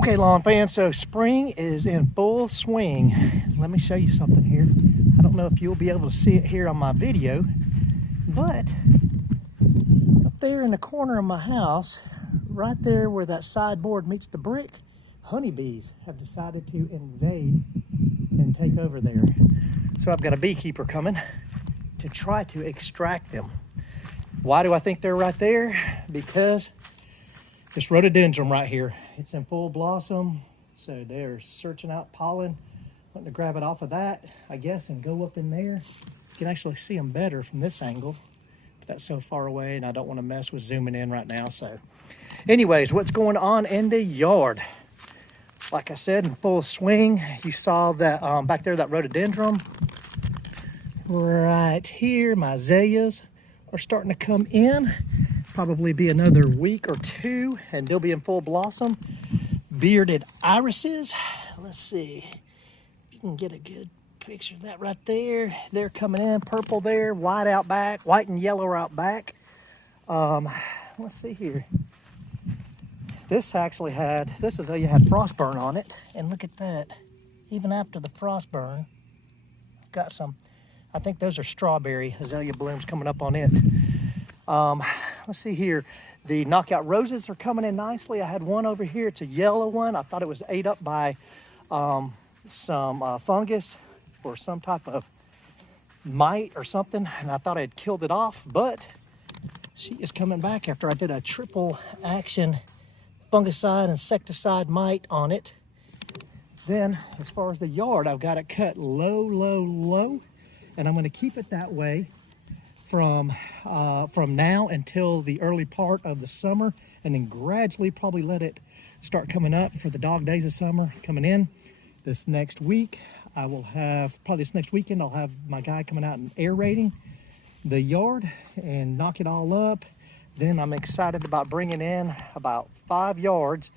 Okay, lawn fans, so spring is in full swing. Let me show you something here. I don't know if you'll be able to see it here on my video, but up there in the corner of my house, right there where that sideboard meets the brick, honeybees have decided to invade and take over there. So I've got a beekeeper coming to try to extract them. Why do I think they're right there? Because this rhododendron right here, it's in full blossom, so they're searching out pollen, wanting to grab it off of that, I guess, and go up in there. You can actually see them better from this angle, but that's so far away and I don't want to mess with zooming in right now. So anyways, what's going on in the yard? Like I said, in full swing. You saw that back there, that rhododendron. Right here, my azaleas are starting to come in. Probably be another week or two and they'll be in full blossom. Bearded irises, let's see if you can get a good picture of that right there. They're coming in, purple there, white out back, white and yellow out back. Let's see here. This azalea had frost burn on it, and look at that. Even after the frost burn, I've got some, I think those are strawberry azalea blooms coming up on it. Let's see here. The knockout roses are coming in nicely. I had one over here. It's a yellow one. I thought it was ate up by some fungus or some type of mite or something, and I thought I had killed it off, but she is coming back after I did a triple action fungicide, insecticide, mite on it. Then, as far as the yard, I've got it cut low, low, low, and I'm going to keep it that way from now until the early part of the summer, and then gradually probably let it start coming up for the dog days of summer coming in. This next week, this next weekend, I'll have my guy coming out and aerating the yard and knock it all up. Then I'm excited about bringing in about 5 yards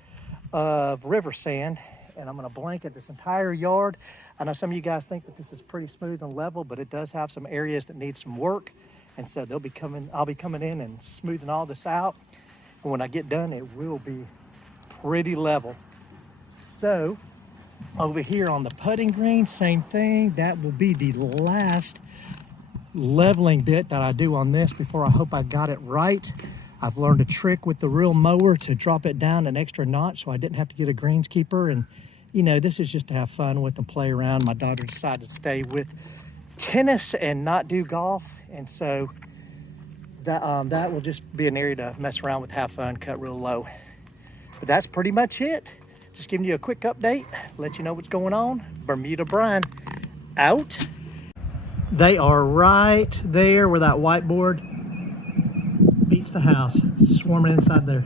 of river sand, and I'm going to blanket this entire yard. I know some of you guys think that this is pretty smooth and level, but it does have some areas that need some work. And so I'll be coming in and smoothing all this out. And when I get done, it will be pretty level. So over here on the putting green, same thing. That will be the last leveling bit that I do on this before I hope I got it right. I've learned a trick with the real mower to drop it down an extra notch so I didn't have to get a greenskeeper. And you know, this is just to have fun with and play around. My daughter decided to stay with tennis and not do golf, and so that will just be an area to mess around with, have fun, cut real low. But that's pretty much it. Just giving you a quick update, let you know what's going on. Bermuda Brian out. They are right there where that whiteboard beats the house, swarming inside there.